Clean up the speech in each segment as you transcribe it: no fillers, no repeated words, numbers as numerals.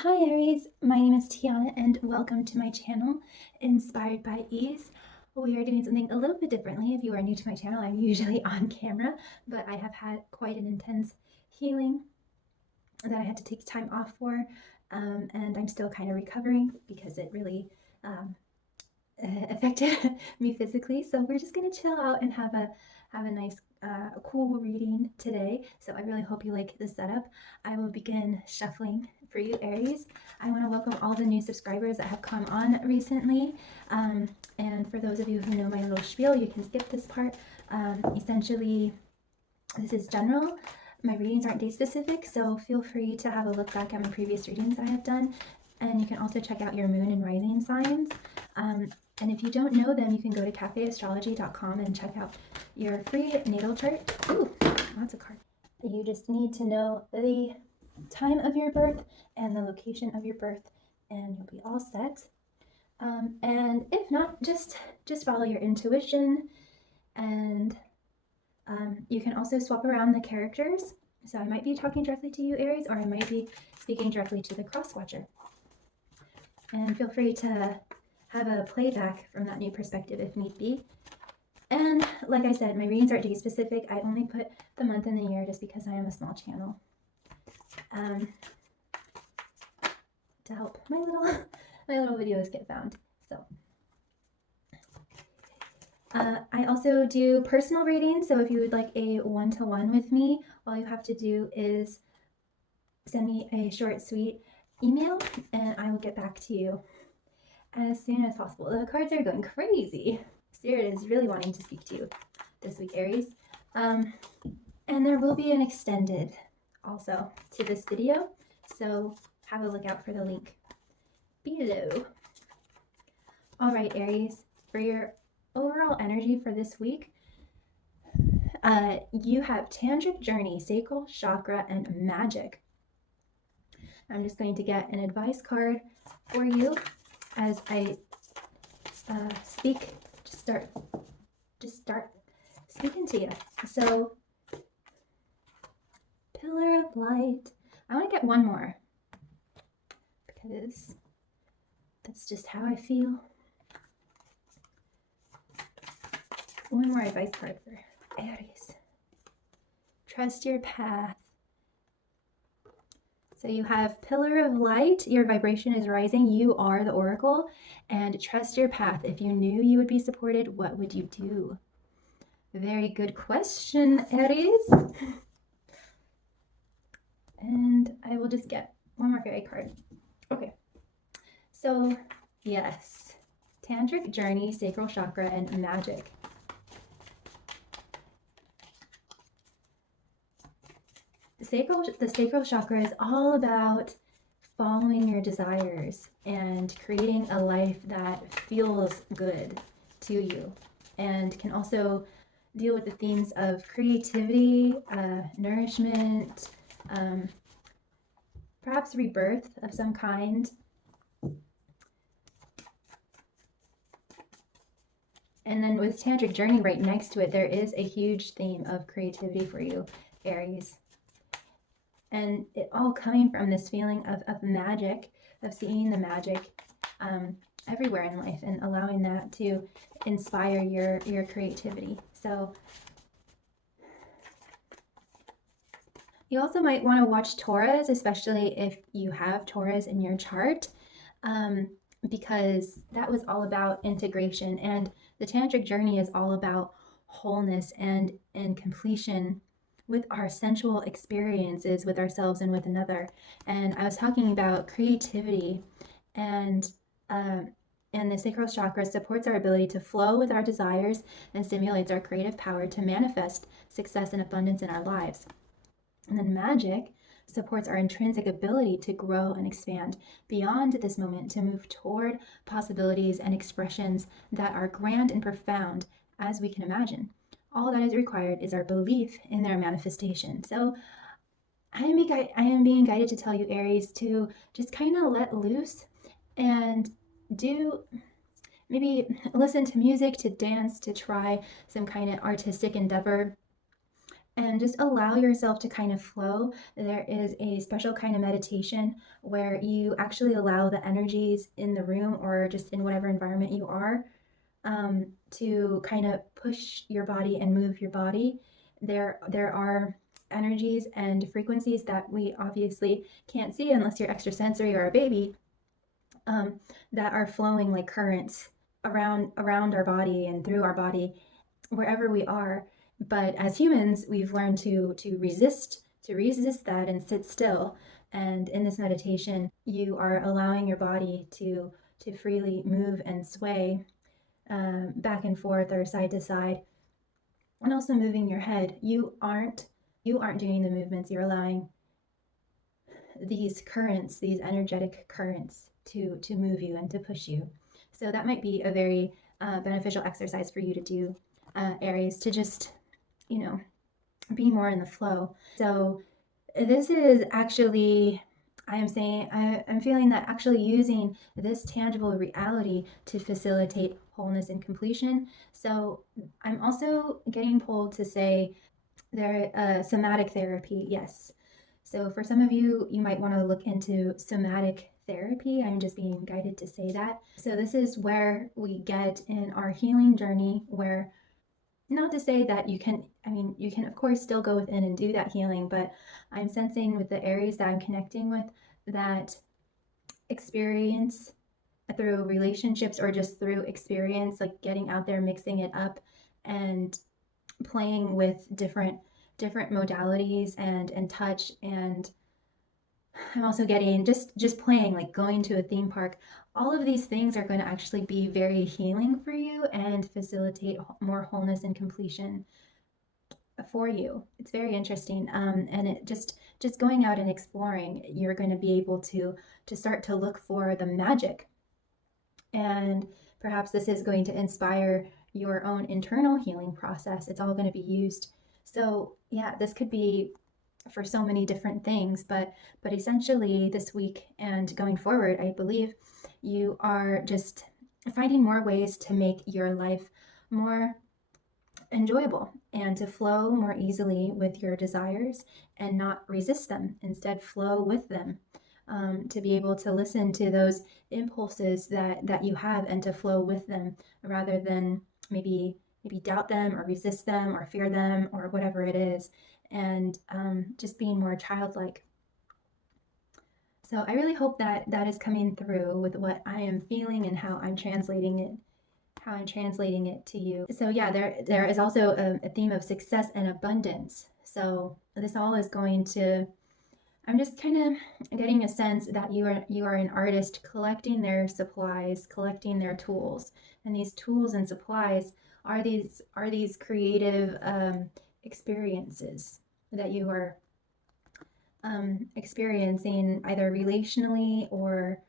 Hi Aries, my name is Tiana and welcome to my channel, Inspired by Ease. We are doing something a little bit differently. If you are new to my channel, I'm usually on camera, but I have had quite an intense healing that I had to take time off for, and I'm still kind of recovering because it really affected me physically. So we're just gonna chill out and have a nice cool reading today. So I really hope you like the setup. I will begin shuffling for you, Aries. I want to welcome all the new subscribers that have come on recently. And for those of you who know my little spiel, you can skip this part. Essentially, this is general. My readings aren't day specific, so feel free to have a look back at my previous readings I have done. And you can also check out your moon and rising signs. And if you don't know them, you can go to cafeastrology.com and check out your free natal chart. Ooh, lots of cards. You just need to know the time of your birth and the location of your birth, and you'll be all set. And if not, just follow your intuition, and you can also swap around the characters. So I might be talking directly to you, Aries, or I might be speaking directly to the cross watcher. And feel free to have a playback from that new perspective if need be. And like I said, my readings are day specific. I only put the month and the year just because I am a small channel. To help my little videos get found. So I also do personal readings. So if you would like a one-to-one with me, all you have to do is send me a short, sweet email, and I will get back to you as soon as possible. The cards are going crazy. Spirit is really wanting to speak to you this week, Aries. And there will be an extended also to this video, so have a look out for the link below. All right, Aries, for your overall energy for this week, you have Tantric Journey, Sacral Chakra, and Magic. I'm just going to get an advice card for you as I speak. Just start speaking to you. So, Pillar of Light. I want to get one more because that's just how I feel. One more advice card for Aries. Trust your path. So you have Pillar of Light, your vibration is rising, you are the oracle, and trust your path. If you knew you would be supported, what would you do? Very good question, Aries. And I will just get one more fairy card. Okay, so yes, Tantric Journey, Sacral Chakra, and Magic. The sacral chakra is all about following your desires and creating a life that feels good to you, and can also deal with the themes of creativity, nourishment, perhaps rebirth of some kind. And then with Tantric Journey right next to it, there is a huge theme of creativity for you, Aries. And it all coming from this feeling of magic, of seeing the magic everywhere in life and allowing that to inspire your creativity. So you also might want to watch Taurus, especially if you have Taurus in your chart, because that was all about integration, and the Tantric Journey is all about wholeness and completion with our sensual experiences with ourselves and with another. And I was talking about creativity, and the sacral chakra supports our ability to flow with our desires and stimulates our creative power to manifest success and abundance in our lives. And then magic supports our intrinsic ability to grow and expand beyond this moment, to move toward possibilities and expressions that are grand and profound as we can imagine. All that is required is our belief in their manifestation. So I am being guided to tell you, Aries, to just kind of let loose and maybe listen to music, to dance, to try some kind of artistic endeavor, and just allow yourself to kind of flow. There is a special kind of meditation where you actually allow the energies in the room or just in whatever environment you are, to kind of push your body and move your body. There are energies and frequencies that we obviously can't see unless you're extrasensory or a baby, that are flowing like currents around our body and through our body wherever we are. But as humans, we've learned to resist that and sit still. And in this meditation, you are allowing your body to freely move and sway, back and forth or side to side, and also moving your head. You aren't doing the movements. You're allowing these currents, these energetic currents, to move you and to push you. So that might be a very beneficial exercise for you to do, Aries, to just, you know, be more in the flow. So this is actually, I'm feeling that actually using this tangible reality to facilitate wholeness and completion. So I'm also getting pulled to say there, somatic therapy, yes. So for some of you, you might want to look into somatic therapy. I'm just being guided to say that. So this is where we get in our healing journey, where, not to say that you can of course still go within and do that healing, but I'm sensing with the Aries that I'm connecting with, that experience through relationships or just through experience, like getting out there, mixing it up, and playing with different modalities and touch. And I'm also getting just playing, like going to a theme park. All of these things are going to actually be very healing for you and facilitate more wholeness and completion for you. It's very interesting, and it just going out and exploring, you're going to be able to start to look for the magic, and perhaps this is going to inspire your own internal healing process. It's all going to be used. So yeah, this could be for so many different things, but essentially this week and going forward, I believe you are just finding more ways to make your life more enjoyable and to flow more easily with your desires and not resist them, instead flow with them, to be able to listen to those impulses that you have and to flow with them, rather than maybe doubt them or resist them or fear them or whatever it is, and just being more childlike. So I really hope that that is coming through with what I am feeling and how I'm translating it to you. So yeah, there is also a theme of success and abundance. So this all is going to, I'm just kind of getting a sense that you are an artist collecting their supplies, collecting their tools, and these tools and supplies are these creative, experiences that you are, experiencing either relationally or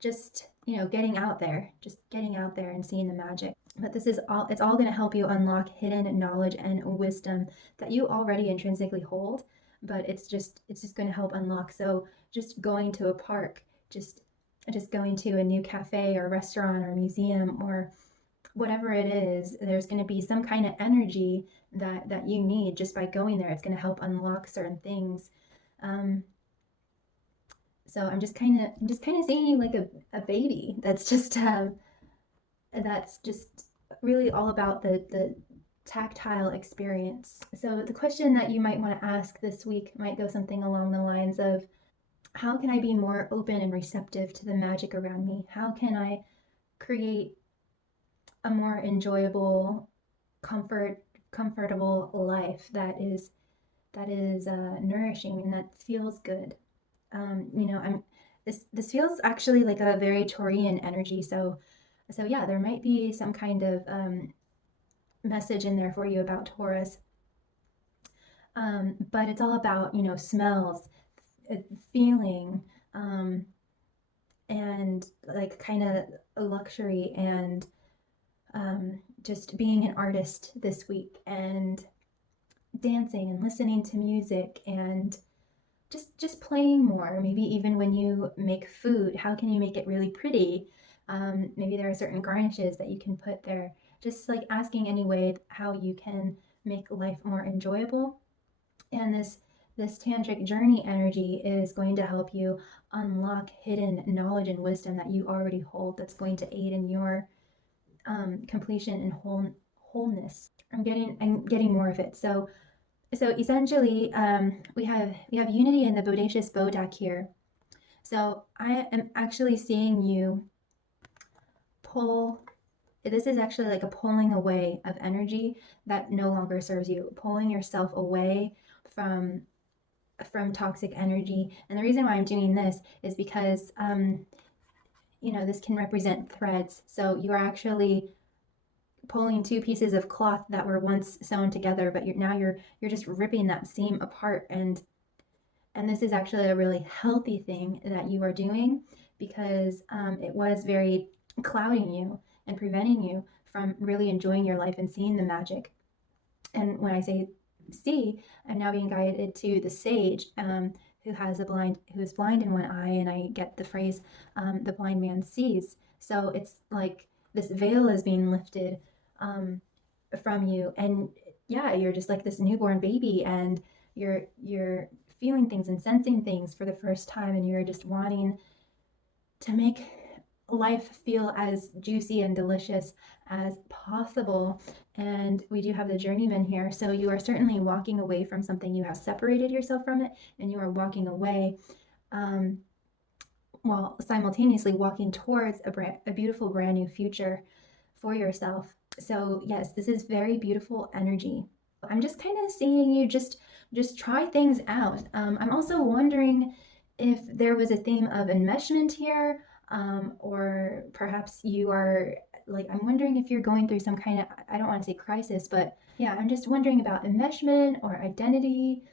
just, getting out there and seeing the magic. But it's all going to help you unlock hidden knowledge and wisdom that you already intrinsically hold, but it's just going to help unlock. So just going to a park, just going to a new cafe or restaurant or museum or whatever it is, there's going to be some kind of energy that you need just by going there. It's going to help unlock certain things. um, so I'm just kind of seeing you like a baby that's just really all about the tactile experience. So the question that you might want to ask this week might go something along the lines of, how can I be more open and receptive to the magic around me? How can I create a more enjoyable, comfortable life that is nourishing and that feels good? I'm this feels actually like a very Taurian energy. So yeah, there might be some kind of, message in there for you about Taurus. But it's all about, smells, feeling, um, and like kind of luxury, and just being an artist this week, and dancing and listening to music, and just playing more. Maybe even when you make food, how can you make it really pretty? Maybe there are certain garnishes that you can put there. Just like asking any way how you can make life more enjoyable. And this tantric journey energy is going to help you unlock hidden knowledge and wisdom that you already hold, that's going to aid in your completion and wholeness. I'm getting more of it. So essentially, we have unity in the bodacious bow deck here. So I am actually seeing you pull. This is actually like a pulling away of energy that no longer serves you, pulling yourself away from toxic energy. And the reason why I'm doing this is because this can represent threads. So you are actually pulling two pieces of cloth that were once sewn together, but now you're just ripping that seam apart. And this is actually a really healthy thing that you are doing, because it was very clouding you and preventing you from really enjoying your life and seeing the magic. And when I say see, I'm now being guided to the sage, who is blind in one eye, and I get the phrase, the blind man sees. So it's like this veil is being lifted from you, and yeah, you're just like this newborn baby, and you're feeling things and sensing things for the first time, and you're just wanting to make life feel as juicy and delicious as possible. And we do have the journeyman here, so you are certainly walking away from something. You have separated yourself from it, and you are walking away, while simultaneously walking towards a beautiful brand new future for yourself. So yes, this is very beautiful energy. I'm just kind of seeing you just try things out. I'm also wondering if there was a theme of enmeshment here, or perhaps you are like, I'm wondering if you're going through some kind of, I don't want to say crisis, but yeah, I'm just wondering about enmeshment or identity.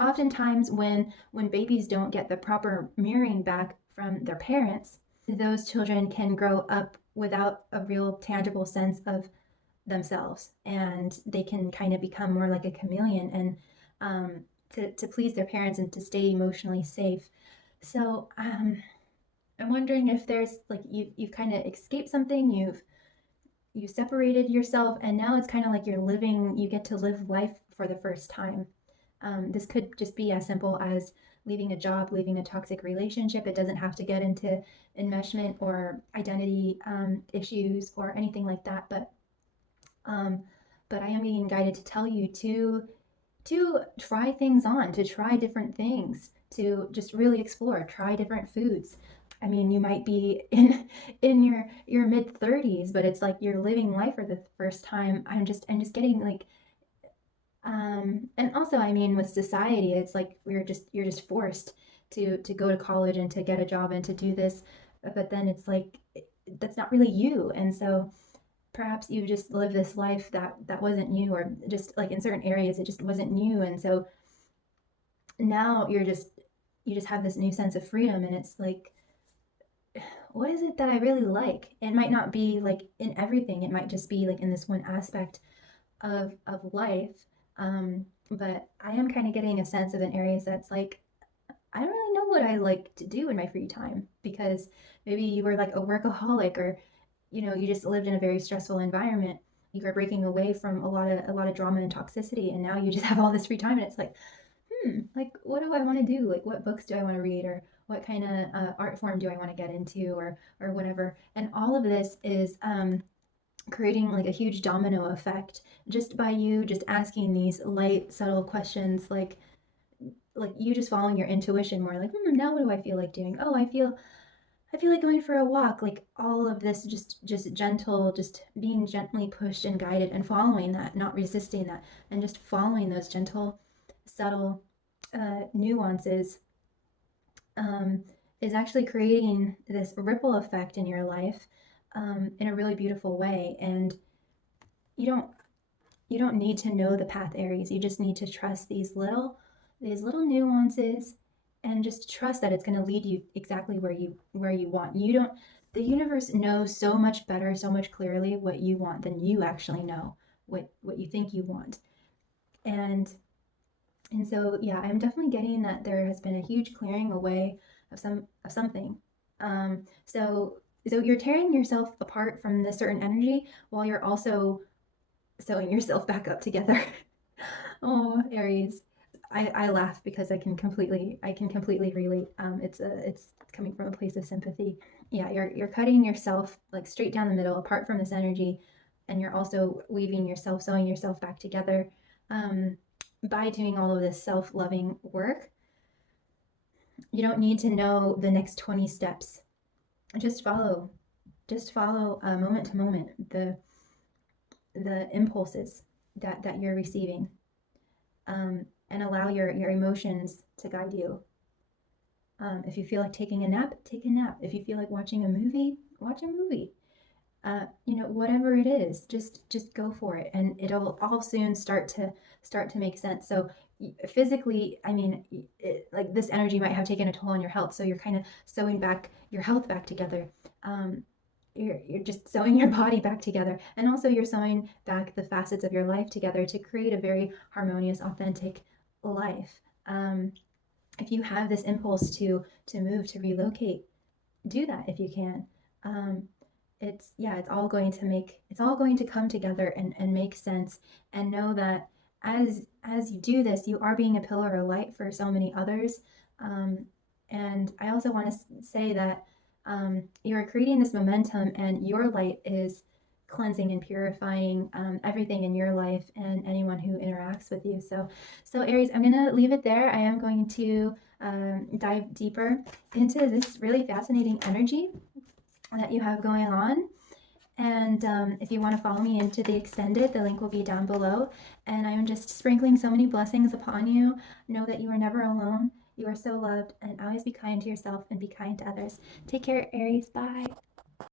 Oftentimes when babies don't get the proper mirroring back from their parents, those children can grow up without a real tangible sense of themselves, and they can kind of become more like a chameleon, and to please their parents and to stay emotionally safe. So I'm wondering if there's like, you've kind of escaped something, you separated yourself, and now it's kind of like you get to live life for the first time. This could just be as simple as leaving a job, leaving a toxic relationship. It doesn't have to get into enmeshment or identity issues or anything like that. But I am being guided to tell you to try things on, to try different things, to just really explore, try different foods. I mean, you might be in your mid 30s, but it's like you're living life for the first time. I'm just getting like, and also, I mean, with society, it's like you're just forced to go to college and to get a job and to do this, but then it's like that's not really you. And so perhaps you just live this life that wasn't you, or just like in certain areas it just wasn't you. And so now you just have this new sense of freedom, and it's like, what is it that I really like? It might not be like in everything, it might just be like in this one aspect of life. But I am kind of getting a sense of an areas that's like, I don't really know what I like to do in my free time, because maybe you were like a workaholic, or you just lived in a very stressful environment. You are breaking away from a lot of drama and toxicity, and now you just have all this free time, and it's like, like, what do I want to do? Like, what books do I want to read, or what kind of art form do I want to get into, or whatever. And all of this is creating like a huge domino effect, just by you just asking these light, subtle questions, like you just following your intuition more, like, now what do I feel like doing? Oh, I feel like going for a walk. Like, all of this just gentle, just being gently pushed and guided, and following that, not resisting that, and just following those gentle, subtle nuances, is actually creating this ripple effect in your life, in a really beautiful way. And you don't need to know the path, Aries. You just need to trust these little nuances, and just trust that it's going to lead you exactly where you want. The universe knows so much better, so much clearly what you want than you actually know what you think you want. And so yeah, I'm definitely getting that there has been a huge clearing away of something. So you're tearing yourself apart from this certain energy, while you're also sewing yourself back up together. Oh, Aries. I laugh because I can completely relate. It's coming from a place of sympathy. Yeah, you're cutting yourself like straight down the middle, apart from this energy, and you're also weaving yourself, sewing yourself back together, um, by doing all of this self-loving work. You don't need to know the next 20 steps. Just follow, just follow moment to moment the impulses that you're receiving, and allow your emotions to guide you. If you feel like taking a nap, take a nap. If you feel like watching a movie, watch a movie. Whatever it is, just go for it, and it'll all soon start to make sense. So physically, I mean, like this energy might have taken a toll on your health, so you're kind of sewing back your health back together. Um, you're just sewing your body back together, and also you're sewing back the facets of your life together to create a very harmonious, authentic life. If you have this impulse to move, to relocate, do that if you can. um, it's all going to come together and make sense, and know that as you do this, you are being a pillar of light for so many others. And I also want to say that you are creating this momentum, and your light is cleansing and purifying everything in your life and anyone who interacts with you. So Aries, I'm going to leave it there. I am going to dive deeper into this really fascinating energy that you have going on. And if you want to follow me into the extended, the link will be down below. And I am just sprinkling so many blessings upon you. Know that you are never alone. You are so loved, and always be kind to yourself and be kind to others. Take care, Aries. Bye.